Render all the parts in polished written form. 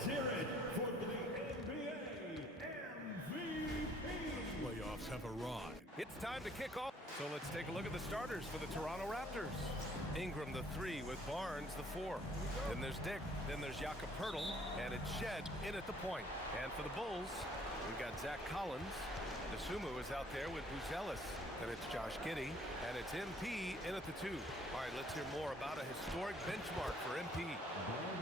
Let's hear it for the NBA MVP. Playoffs have arrived. It's time to kick off. So let's take a look at the starters for the Toronto Raptors. Ingram, the 3, with Barnes, the 4. Then there's Dick. Then there's Jakob Poeltl. And it's Shed in at the point. And for the Bulls, we've got Zach Collins. Dosunmu is out there with Buzelis. Then it's Josh Giddey. And it's MP in at the 2. All right, let's hear more about a historic benchmark for MP.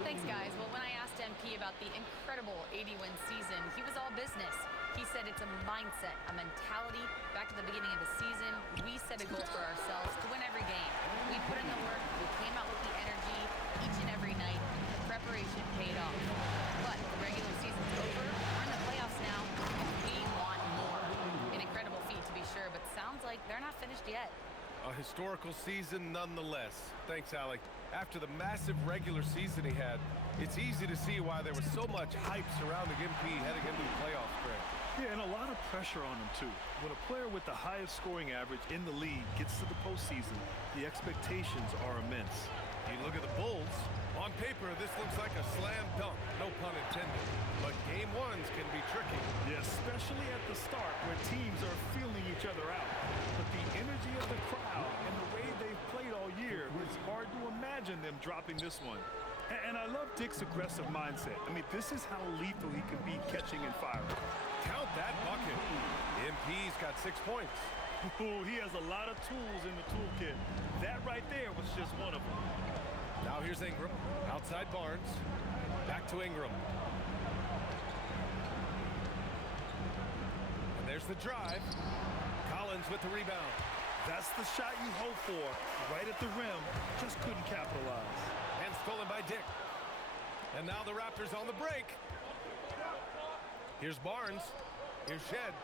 Thanks, guys. Well, when I asked MP about the incredible 80-win season, he was all business. He said it's a mindset, a mentality. Back at the beginning of the season, we set a goal for ourselves to win every game. We put in the work. We came out with the energy each and every night. The preparation paid off. But the regular season's over. We're in the playoffs now. We want more. An incredible feat, to be sure, but sounds like they're not finished yet. A historical season nonetheless. Thanks, Allie. After the massive regular season he had, it's easy to see why there was so much hype surrounding MP heading into the playoff stretch. Yeah, and a lot of pressure on him, too. When a player with the highest scoring average in the league gets to the postseason, the expectations are immense. You look at the Bulls. On paper, this looks like a slam dunk, no pun intended. But game ones can be tricky. Yeah, especially at the start where teams are feeling each other out. But the energy of the crowd and the way they've played all year, it's hard to imagine them dropping this one. And I love Dick's aggressive mindset. I mean, this is how lethal he can be catching and firing. Count that bucket. MP's got 6 points. Ooh, he has a lot of tools in the toolkit. That right there was just one of them. Now here's Ingram. Outside Barnes. Back to Ingram. And there's the drive. Collins with the rebound. That's the shot you hope for. Right at the rim. Just couldn't capitalize. And stolen by Dick. And now the Raptors on the break. Here's Barnes. Here's Shed.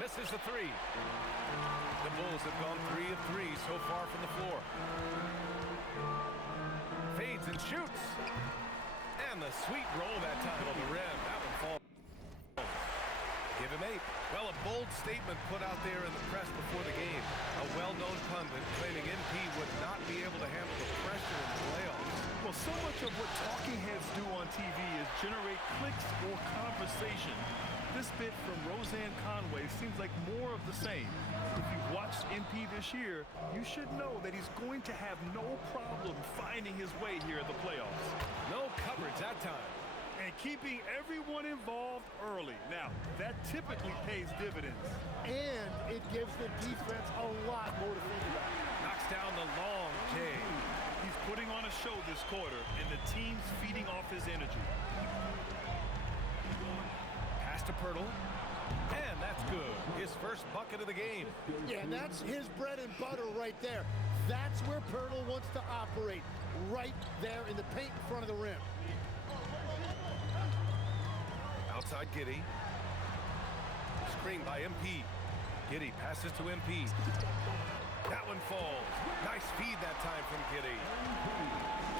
Misses the 3. The Bulls have gone 3 of 3 so far from the floor. Fades and shoots. And the sweet roll that time on the rim. That one falls. Give him 8. Well, a bold statement put out there in the press before the game. A well-known pundit claiming MP would not be able to handle the pressure in the playoffs. Well, so much of what talking heads do on TV is generate clicks or conversation. This bit from Roseanne Conway seems like more of the same. If you've watched MP this year, you should know that he's going to have no problem finding his way here in the playoffs. No coverage that time. And keeping everyone involved early. Now, that typically pays dividends. And it gives the defense a lot more to think about. Knocks down the long J. He's putting on a show this quarter, and the team's feeding off his energy. Pass to Poeltl. And that's good. His first bucket of the game. Yeah, that's his bread and butter right there. That's where Poeltl wants to operate. Right there in the paint in front of the rim. Outside Giddey. Screen by MP. Giddey passes to MP. That one falls. Nice feed that time from Giddey.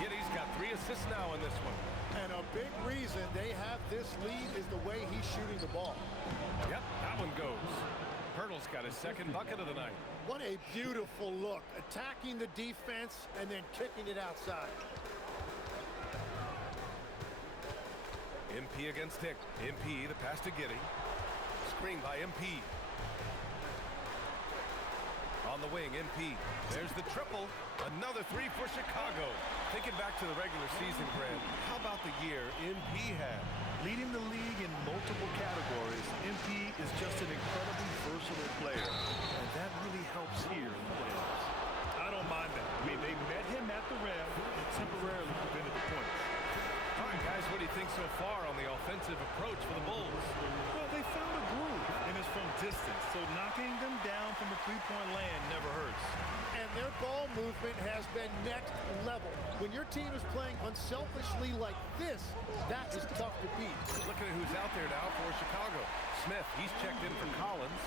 Giddey's got 3 assists now in this one. And a big reason they have this lead is the way he's shooting the ball. Yep, that one goes. Poeltl's got his second bucket of the night. What a beautiful look. Attacking the defense and then kicking it outside. MP against Dick. MP, the pass to Giddey. Screen by MP. On the wing, MP. There's the triple. Another 3 for Chicago. Thinking back to the regular season, Grant, how about the year MP had? Leading the league in multiple categories, MP is just an incredibly versatile player. And that really helps here in the playoffs. I don't mind that. I mean, they met him at the rim and temporarily prevented the points. All right, guys, what do you think so far on the offensive approach for the Bulls? Well, they found a groove, and it's from distance, so knocking them down from the three-point land never hurts. And their ball movement has been next level. When your team is playing unselfishly like this, that is tough to beat. Looking at who's out there now for Chicago. Smith, he's checked in for Collins.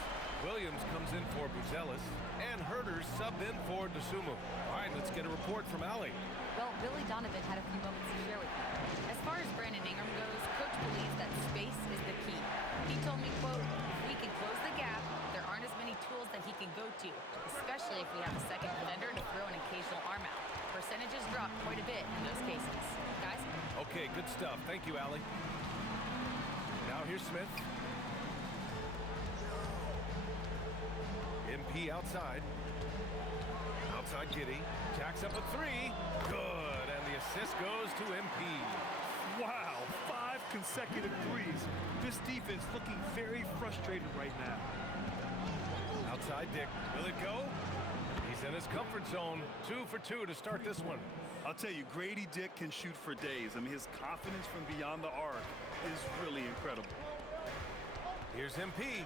Williams comes in for Buzelis. And Herter's subbed in for Dosunmu. All right, let's get a report from Allie. Well, Billy Donovan had a few moments to share with me. As far as Brandon Ingram goes, Coach believes that space is the key. He told me, quote, if we can close the gap, there aren't as many tools that he can go to, especially if we have a second defender to throw an occasional arm out. Percentages drop quite a bit in those cases. Guys? Okay, good stuff. Thank you, Allie. Now here's Smith. MP outside. Outside Giddy. Jacks up a three. Good. And the assist goes to MP. Wow, 5 consecutive threes. This defense looking very frustrated right now. Outside Dick. Will it go? He's in his comfort zone. 2 for 2 to start this one. I'll tell you, Grady Dick can shoot for days. I mean, his confidence from beyond the arc is really incredible. Here's MP.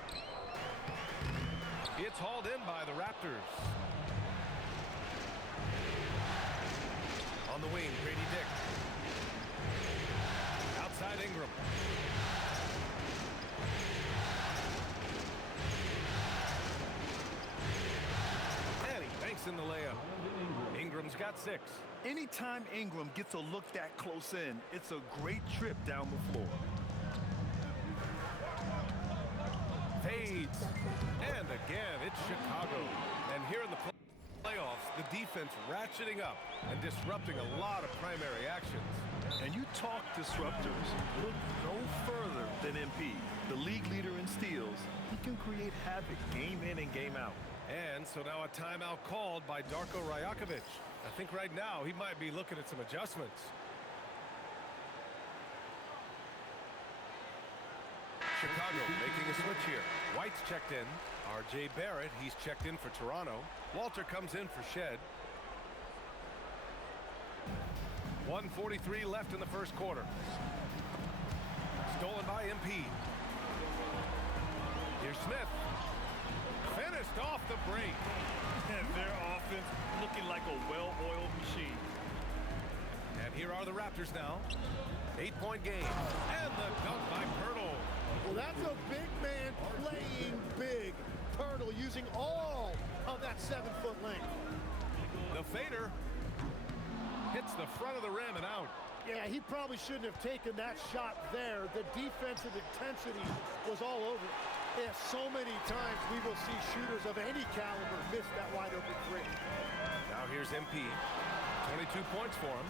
It's hauled in by the Raptors. On the wing, Grady Dick. Outside Ingram. And he banks in the layup. Ingram's got 6. Anytime Ingram gets a look that close in, it's a great trip down the floor. Fades. And again, it's Chicago. And here in the playoffs, the defense ratcheting up and disrupting a lot of primary actions. And you talk disruptors, look no further than MP. The league leader in steals, he can create havoc game in and game out. And so now a timeout called by Darko Rajakovic. I think right now he might be looking at some adjustments. Chicago making a switch here. White's checked in. R.J. Barrett, he's checked in for Toronto. Walter comes in for Shed. 1:43 left in the first quarter. Stolen by MP. Here's Smith. Finished off the break. And their offense looking like a well-oiled machine. And here are the Raptors now. 8-point game. And the dunk by Pirtle. Well, that's a big man playing big. Pirtle using all of that 7-foot length. The fader hits the front of the rim and out. Yeah, he probably shouldn't have taken that shot there. The defensive intensity was all over it. Yeah, so many times we will see shooters of any caliber miss that wide open three. Now here's MP. 22 points for him.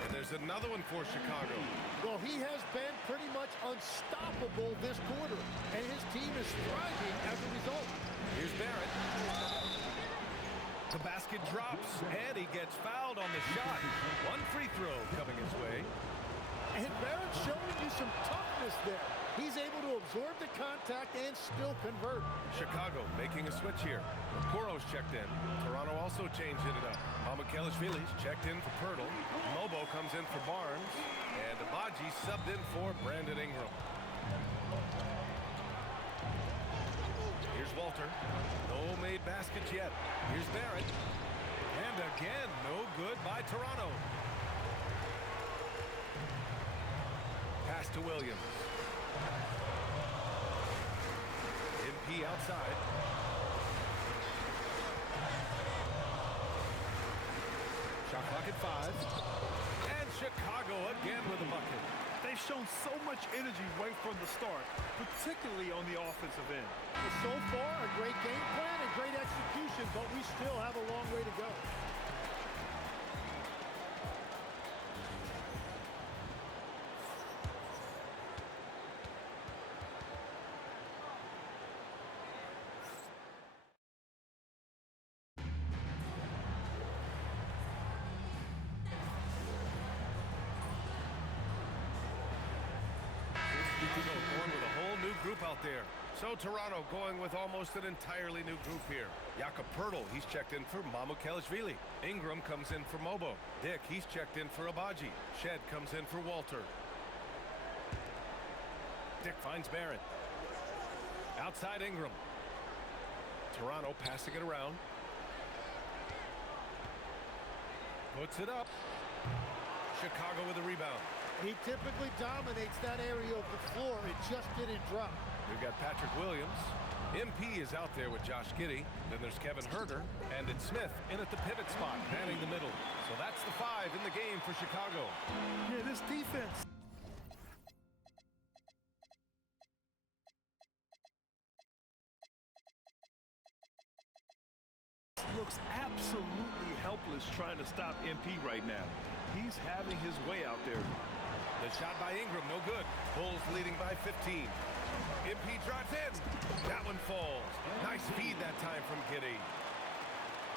And there's another one for Chicago. Well, he has been pretty much unstoppable this quarter, and his team is thriving as a result. Here's Barrett. The basket drops, and he gets fouled on the shot. One free throw coming his way. And Barrett showing you some toughness there. He's able to absorb the contact and still convert. Chicago making a switch here. Kuro's checked in. Toronto also changed it up. Mamukelashvili's checked in for Pirtle. Mobo comes in for Barnes. And Abaji subbed in for Brandon Ingram. Here's Walter. No made baskets yet. Here's Barrett. And again, no good by Toronto. Pass to Williams. MP outside. Shot clock at 5. And Chicago again with a bucket. They've shown so much energy right from the start, particularly on the offensive end. So far, a great game plan and great execution, but we still have a long way to go. Going with a whole new group out there. So Toronto going with almost an entirely new group here. Jakob Pirtle, he's checked in for Mamukelashvili. Ingram comes in for Mobo. Dick, he's checked in for Abaji. Shed comes in for Walter. Dick finds Barrett. Outside Ingram. Toronto passing it around. Puts it up. Chicago with a rebound. He typically dominates that area of the floor. It just didn't drop. We've got Patrick Williams. MP is out there with Josh Giddey. Then there's Kevin Huerter. And it's Smith in at the pivot spot, manning the middle. So that's the 5 in the game for Chicago. Yeah, this defense. Looks absolutely helpless helpless trying to stop MP right now. He's having his way out there. The shot by Ingram, no good. Bulls leading by 15. MP drives in. That one falls. Nice feed that time from Giddey.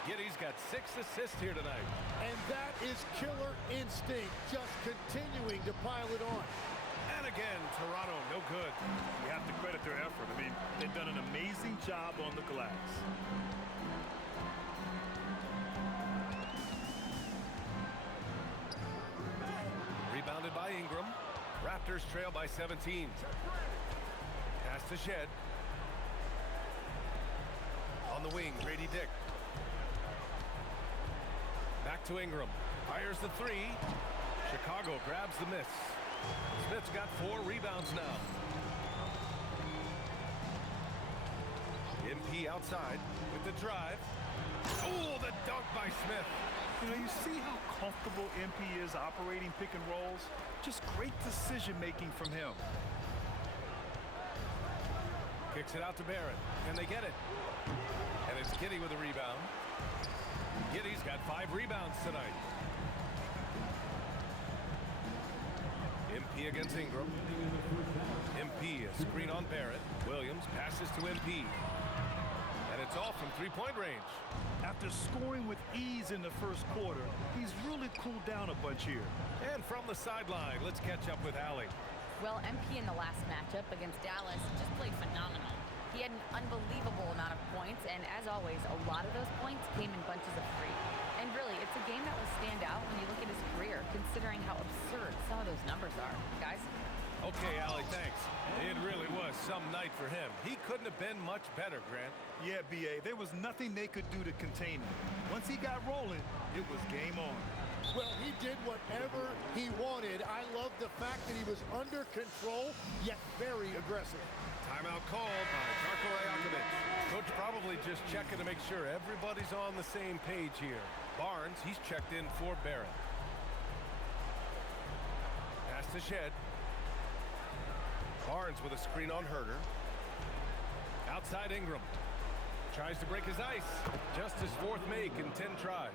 Giddey's got 6 assists here tonight. And that is killer instinct, just continuing to pile it on. And again, Toronto, no good. You have to credit their effort. I mean, they've done an amazing job on the glass. Rebounded by Ingram. Raptors trail by 17. Pass to Shed. On the wing, Grady Dick. Back to Ingram. Fires the 3. Chicago grabs the miss. Smith's got 4 rebounds now. MP outside with the drive. Oh, the dunk by Smith. You know, you see how comfortable MP is operating pick and rolls? Just great decision-making from him. Kicks it out to Barrett. Can they get it? And it's Giddey with a rebound. Giddey's got 5 rebounds tonight. MP against Ingram. MP, a screen on Barrett. Williams passes to MP. And it's all from three-point range. After scoring with ease in the first quarter, he's really cooled down a bunch here. And from the sideline, let's catch up with Allie. Well, MP in the last matchup against Dallas just played phenomenal. He had an unbelievable amount of points, and as always, a lot of those points came in bunches of 3. And really, it's a game that will stand out when you look at his career, considering how absurd some of those numbers are. Guys? Okay, Allie, thanks. It really was some night for him. He couldn't have been much better, Grant. Yeah, B.A., there was nothing they could do to contain him. Once he got rolling, it was game on. Well, he did whatever he wanted. I love the fact that he was under control, yet very aggressive. Timeout called by Darko Rajakovic. Coach probably just checking to make sure everybody's on the same page here. Barnes, he's checked in for Barrett. Pass to Shed. Barnes with a screen on Herter. Outside Ingram. Tries to break his ice. Just his 4th make in 10 tries.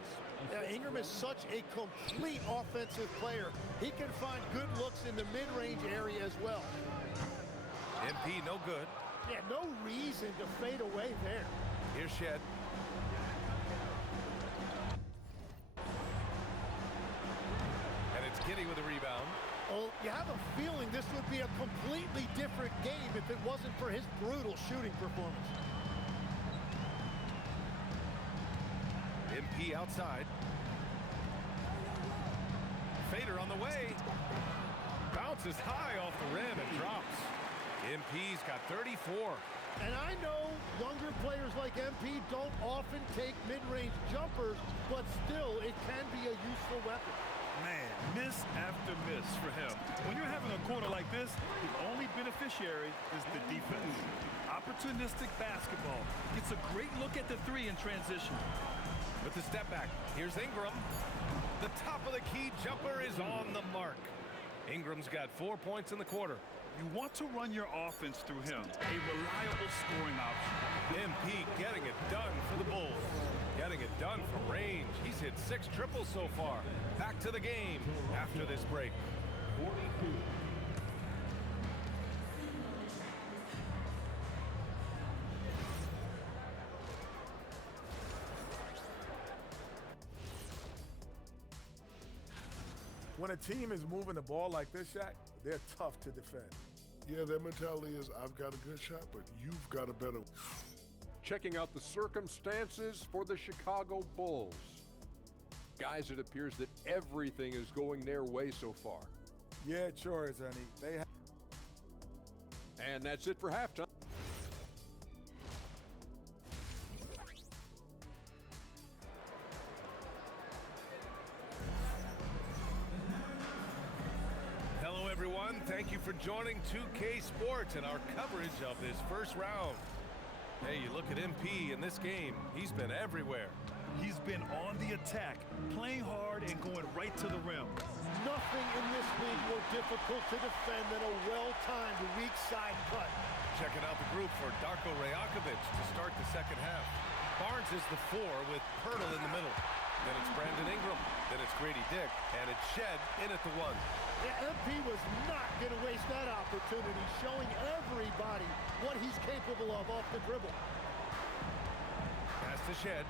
Now, Ingram is such a complete offensive player. He can find good looks in the mid-range area as well. MP no good. Yeah, no reason to fade away there. Here's Shed. And it's Giddey with a rebound. Oh, you have a feeling this would be a completely different game if it wasn't for his brutal shooting performance. MP outside. Fader on the way. Bounces high off the rim and drops. MP's got 34. And I know younger players like MP don't often take mid-range jumpers, but still, it can be a useful weapon. Man, miss after miss for him. When you're having a quarter like this, the only beneficiary is the defense. Opportunistic basketball. Gets a great look at the 3 in transition. With the step back, here's Ingram. The top of the key jumper is on the mark. Ingram's got 4 points in the quarter. You want to run your offense through him. A reliable scoring option. MP getting it done for the Bulls. Getting it done from range. He's hit 6 triples so far. Back to the game after this break. 42. When a team is moving the ball like this, Shaq, they're tough to defend. Yeah, their mentality is, I've got a good shot, but you've got a better. Checking out the circumstances for the Chicago Bulls. Guys, it appears that everything is going their way so far. Yeah, it sure is, honey. And that's it for halftime. Hello, everyone. Thank you for joining 2K Sports and our coverage of this first round. Hey, you look at MP in this game. He's been everywhere. He's been on the attack, playing hard and going right to the rim. Nothing in this league more difficult to defend than a well-timed weak side cut. Checking out the group for Darko Rajakovic to start the second half. Barnes is the 4 with Pirtle in the middle. Then it's Brandon Ingram. Then it's Grady Dick. And it's Shed in at the 1. Yeah, MP was not going to waste that opportunity, showing everybody what he's capable of off the dribble. Pass to Shed.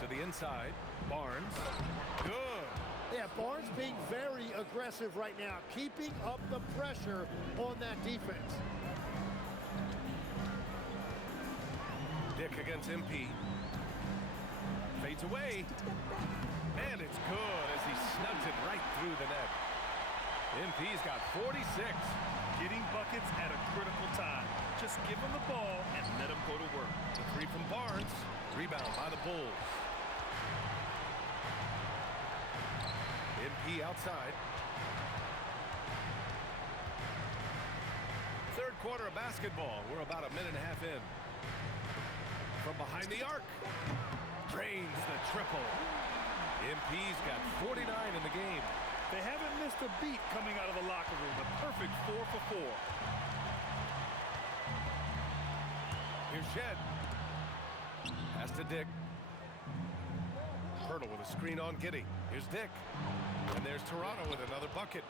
To the inside. Barnes. Good. Yeah, Barnes being very aggressive right now, keeping up the pressure on that defense. Dick against MP. Fades away. And it's good as he snugs it right through the net. MP's got 46. Getting buckets at a critical time. Just give him the ball and let him go to work. The 3 from Barnes. Rebound by the Bulls. MP outside. Third quarter of basketball. We're about a minute and a half in. From behind the arc. Drains the triple. MP's got 49 in the game. They haven't missed a beat coming out of the locker room. A perfect 4 for 4. Here's Shed. Pass to Dick. Hurdle with a screen on Giddey. Here's Dick. And there's Toronto with another bucket.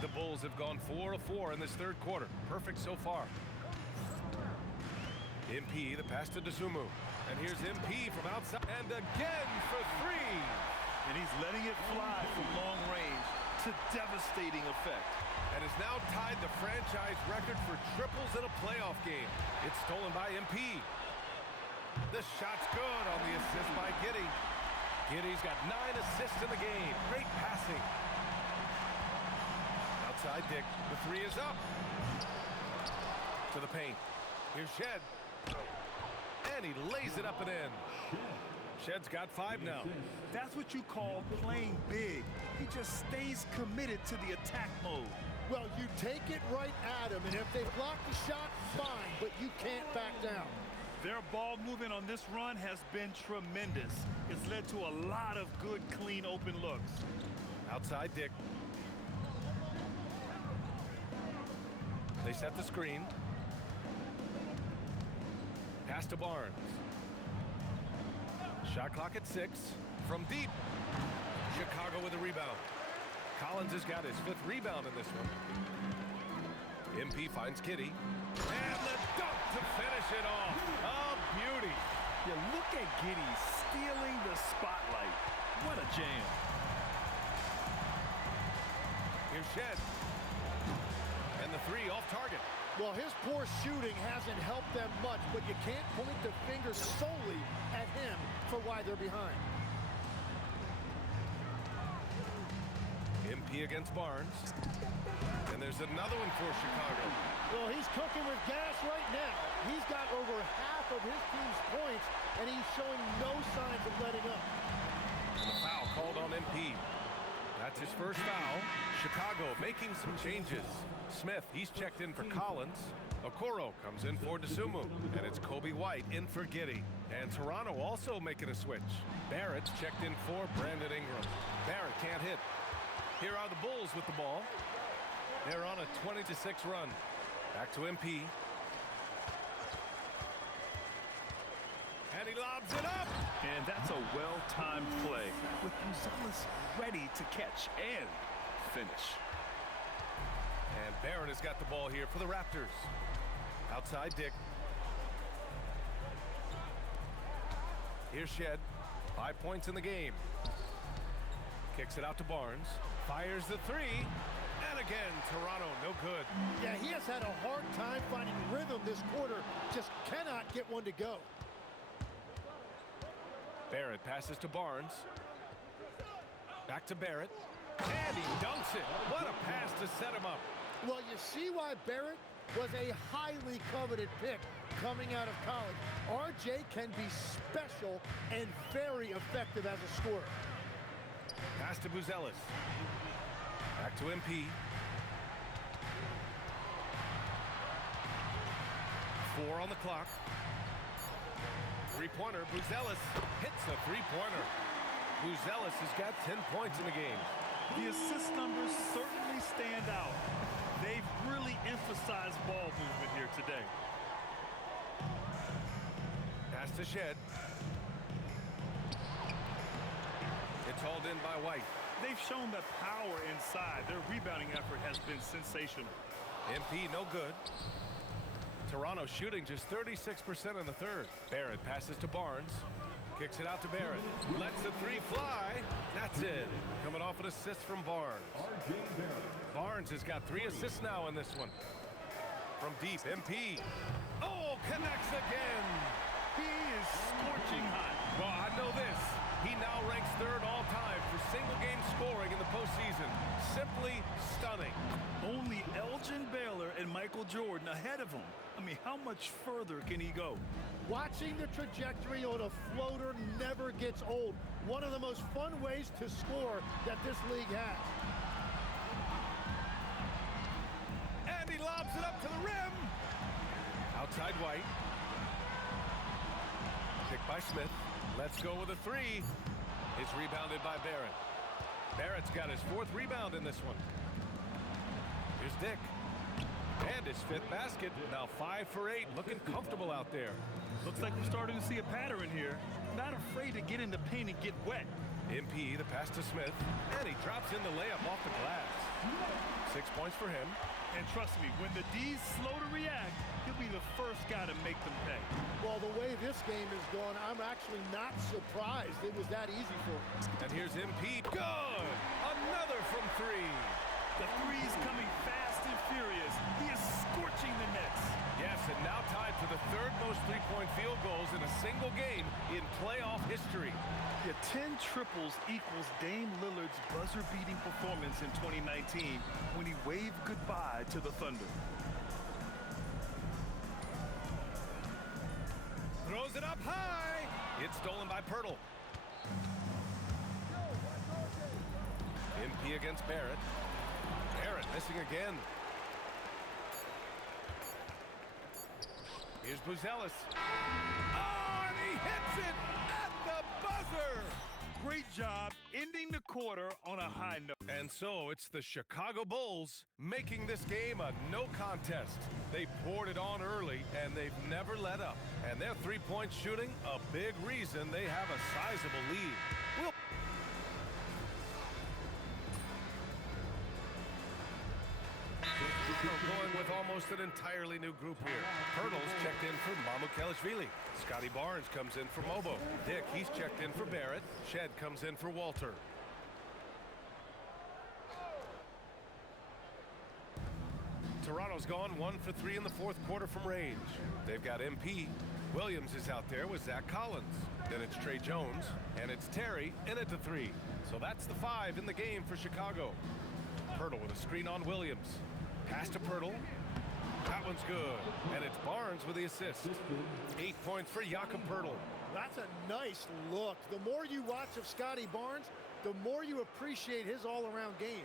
The Bulls have gone 4 of 4 in this third quarter. Perfect so far. MP, the pass to Dosunmu. And here's MP from outside. And again for 3. And he's letting it fly from long range to devastating effect. And has now tied the franchise record for triples in a playoff game. It's stolen by MP. The shot's good on the assist by Giddey. Giddey's got 9 assists in the game. Great passing. Outside Dick. The 3 is up. To the paint. Here's Shed. And he lays it up and in. Shed's got 5 now. That's what you call playing big. He just stays committed to the attack mode. Well, you take it right at him, and if they block the shot, fine, but you can't back down. Their ball movement on this run has been tremendous. It's led to a lot of good, clean, open looks. Outside Dick. They set the screen. Pass to Barnes. Shot clock at 6. From deep. Chicago with a rebound. Collins has got his 5th rebound in this one. MP finds Giddey. And the dunk to finish it off. A beauty. Yeah, look at Giddey stealing the spotlight. What a jam. Here's Shed. And the 3 off target. Well, his poor shooting hasn't helped them much, but you can't point the finger solely at him for why they're behind. MP against Barnes. And there's another one for Chicago. Well, he's cooking with gas right now. He's got over half of his team's points, and he's showing no signs of letting up. And the foul called on MP. That's his first foul. Chicago making some changes. Smith, he's checked in for Collins. Okoro comes in for Dosunmu. And it's Kobe White in for Giddey. And Toronto also making a switch. Barrett's checked in for Brandon Ingram. Barrett can't hit. Here are the Bulls with the ball. They're on a 20-6 run. Back to MP. And he lobs it up. And that's a well-timed play with Buzelis ready to catch and finish. And Barrett has got the ball here for the Raptors. Outside Dick. Here's Shed. 5 points in the game. Kicks it out to Barnes. Fires the 3. And again, Toronto, no good. Yeah, he has had a hard time finding rhythm this quarter. Just cannot get one to go. Barrett passes to Barnes. Back to Barrett. And he dunks it. What a pass to set him up. Well, you see why Barrett was a highly coveted pick coming out of college. RJ can be special and very effective as a scorer. Pass to Buzelis. Back to MP. 4 on the clock. Three-pointer. Buzelis hits a three-pointer. Buzelis has got 10 points in the game. The assist numbers certainly stand out. They've really emphasize ball movement here today. Pass to Shed. It's hauled in by White. They've shown that power inside. Their rebounding effort has been sensational. MP no good. Toronto shooting just 36% in the third. Barrett passes to Barnes. Kicks it out to Barrett. Lets the three fly. That's it. Coming off an assist from Barnes. Barnes has got 3 assists now in this one. From deep, MP. Oh, connects again. He is scorching hot. Well, I know this. He now ranks 3rd all-time for single-game scoring in the postseason. Simply stunning. Only Elgin Baylor and Michael Jordan ahead of him. I mean, how much further can he go? Watching the trajectory on a floater never gets old. One of the most fun ways to score that this league has. And he lobs it up to the rim. Outside White. Picked by Smith. Let's go with a 3. It's rebounded by Barrett. Barrett's got his 4th rebound in this one. Here's Dick. And his 5th basket. Now 5 for 8. Looking comfortable out there. Looks like we're starting to see a pattern here. Not afraid to get in the paint and get wet. MP, the pass to Smith. And he drops in the layup off the glass. 6 points for him. And trust me, when the D's slow to react, he'll be the first guy to make them pay. Well, the way this game is going, I'm actually not surprised it was that easy for him. And here's MP. Good! Another from 3. The three's coming fast and furious. He is scorching the nets. Yes, and now tied for the 3rd most three-point field goals in a single game in playoff history. Yeah, 10 triples equals Dame Lillard's buzzer-beating performance in 2019 when he waved goodbye to the Thunder. Throws it up high. It's stolen by Pirtle. MP against Barrett. Barrett missing again. Here's Buzelis. Oh, and he hits it at the buzzer. Great job ending the quarter on a high note. And so it's the Chicago Bulls making this game a no contest. They poured it on early, and they've never let up. And their three-point shooting, a big reason they have a sizable lead. Going with almost an entirely new group here. Pirtle's checked in for Mamukelashvili. Scotty Barnes comes in for Mobo. Dick, he's checked in for Barrett. Shed comes in for Walter. Toronto's gone 1 for 3 in the 4th quarter from range. They've got MP. Williams is out there with Zach Collins. Then it's Trey Jones, and it's Terry in at the 3. So that's the 5 in the game for Chicago. Pirtle with a screen on Williams. Pass to Pirtle. That one's good. And it's Barnes with the assist. 8 points for Jakob Pirtle. That's a nice look. The more you watch of Scotty Barnes, the more you appreciate his all-around game.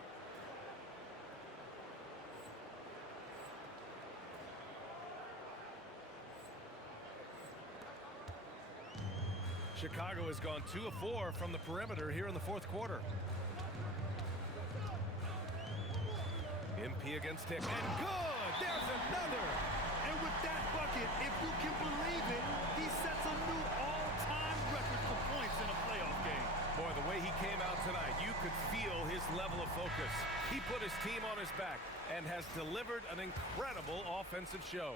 Chicago has gone 2 of 4 from the perimeter here in the 4th quarter. MP against Dick. And good! There's another! And with that bucket, if you can believe it, he sets a new all-time record for points in a playoff game. Boy, the way he came out tonight, you could feel his level of focus. He put his team on his back and has delivered an incredible offensive show.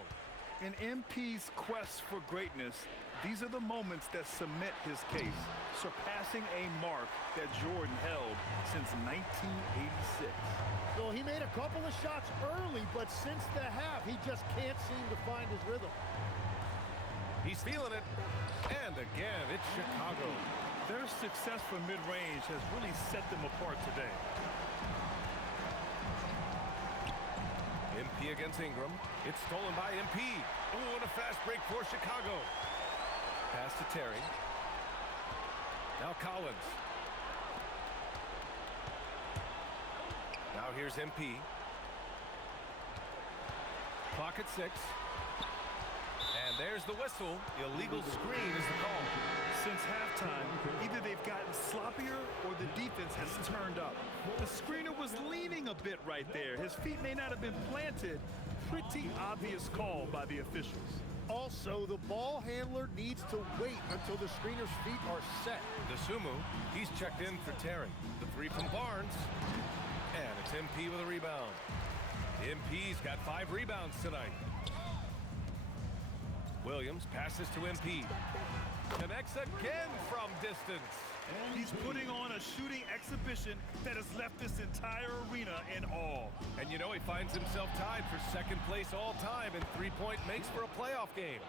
In MP's quest for greatness, these are the moments that cement his case, surpassing a mark that Jordan held since 1986. So he made a couple of shots early, but since the half, he just can't seem to find his rhythm. He's feeling it. And again, it's Chicago. Their success from mid-range has really set them apart today. MP against Ingram. It's stolen by MP. Oh, and a fast break for Chicago. Pass to Terry. Now Collins. Now here's MP. Clock at 6. And there's the whistle. Illegal screen is the call. Since halftime, either they've gotten sloppier or the defense has turned up. The screener was leaning a bit right there. His feet may not have been planted pretty obvious call by the officials. Also, the ball handler needs to wait until the screener's feet are set. DeSumo, he's checked in for Terry. The three from Barnes. And it's MP with a rebound. MP's got 5 rebounds tonight. Williams passes to MP. Connects again from distance. He's putting on a shooting exhibition that has left this entire arena in awe. And you know he finds himself tied for second place all time in three-point makes for a playoff game.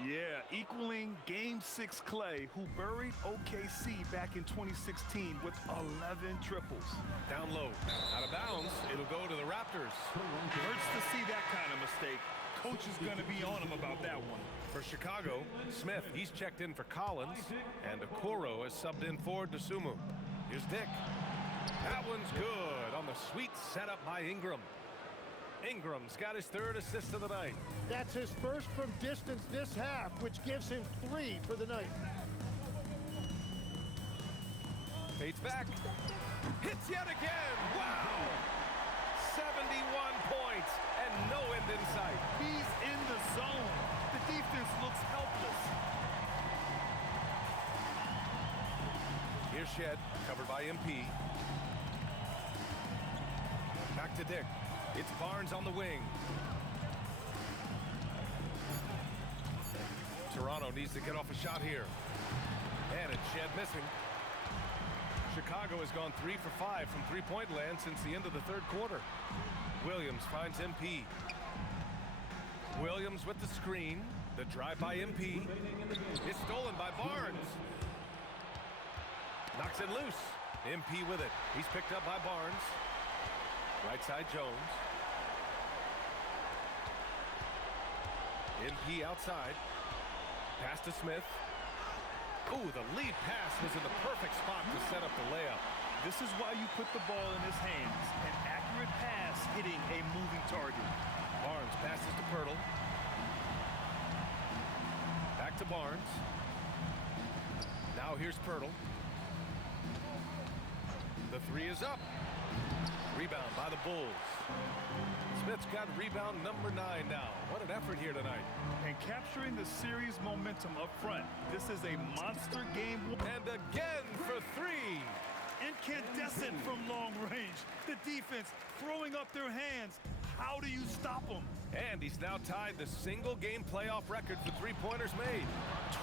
Yeah, equaling Game 6 Clay, who buried OKC back in 2016 with 11 triples. Down low, out of bounds, it'll go to the Raptors. Hurts to see that kind of mistake. Coach is going to be on him about that one. For Chicago, Smith, he's checked in for Collins, and Okoro is subbed in for DeSumo. Here's Dick. That one's good on the sweet setup by Ingram. Ingram's got his 3rd assist of the night. That's his first from distance this half, which gives him 3 for the night. Fades back. Hits yet again. Wow! 71 points and no end in sight. He's in the zone. The defense looks helpless. Here's Shed, covered by MP. Back to Dick. It's Barnes on the wing. Toronto needs to get off a shot here. And it's Shed missing. Chicago has gone 3 for 5 from three-point land since the end of the 3rd quarter. Williams finds MP. Williams with the screen. The drive by MP. It's stolen by Barnes. Knocks it loose. MP with it. He's picked up by Barnes. Right side Jones. MP outside. Pass to Smith. Ooh, the lead pass was in the perfect spot to set up the layup. This is why you put the ball in his hands. An accurate pass hitting a moving target. Barnes passes to Pirtle. Back to Barnes. Now here's Pirtle. The 3 is up. Rebound by the Bulls. Smith's got rebound number 9 now. What an effort here tonight. And capturing the series momentum up front. This is a monster game. And again for 3. Incandescent from long range. The defense throwing up their hands. How do you stop them? And he's now tied the single-game playoff record for three-pointers made.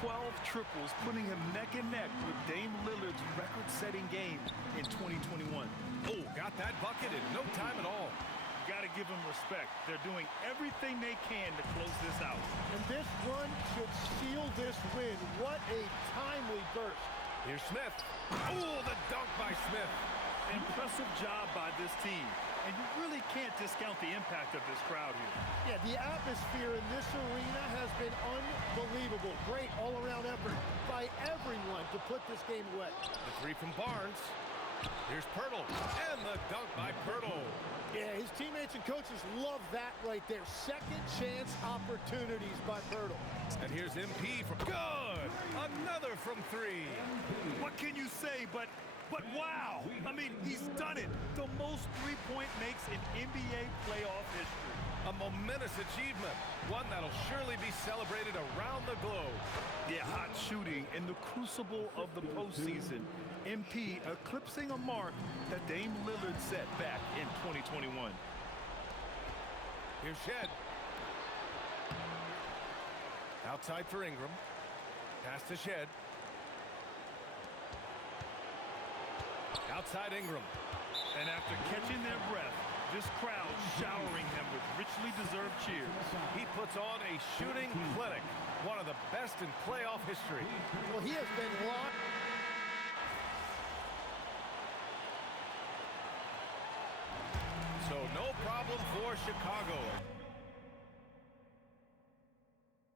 12 triples, putting him neck and neck with Dame Lillard's record-setting game in 2021. Oh, got that bucket in no time at all. Got to give them respect. They're doing everything they can to close this out. And this run should seal this win. What a timely burst. Here's Smith. Oh, the dunk by Smith. Impressive job by this team. And you really can't discount the impact of this crowd here. Yeah, the atmosphere in this arena has been unbelievable. Great all-around effort by everyone to put this game away. The 3 from Barnes. Here's Pirtle. And the dunk by Pirtle. Yeah, his teammates and coaches love that right there. Second chance opportunities by Pirtle. And here's MP from good. Another from 3. What can you say but wow? I mean, he's done it. The most three-point makes in NBA playoff history. A momentous achievement. One that'll surely be celebrated around the globe. Yeah, hot shooting in the crucible of the postseason. MP eclipsing a mark that Dame Lillard set back in 2021. Here's Shed. Outside for Ingram. Pass to Shed. Outside Ingram. And after catching their breath, this crowd showering him with richly deserved cheers. He puts on a shooting clinic. One of the best in playoff history. Well, he has been locked. So no problem for Chicago.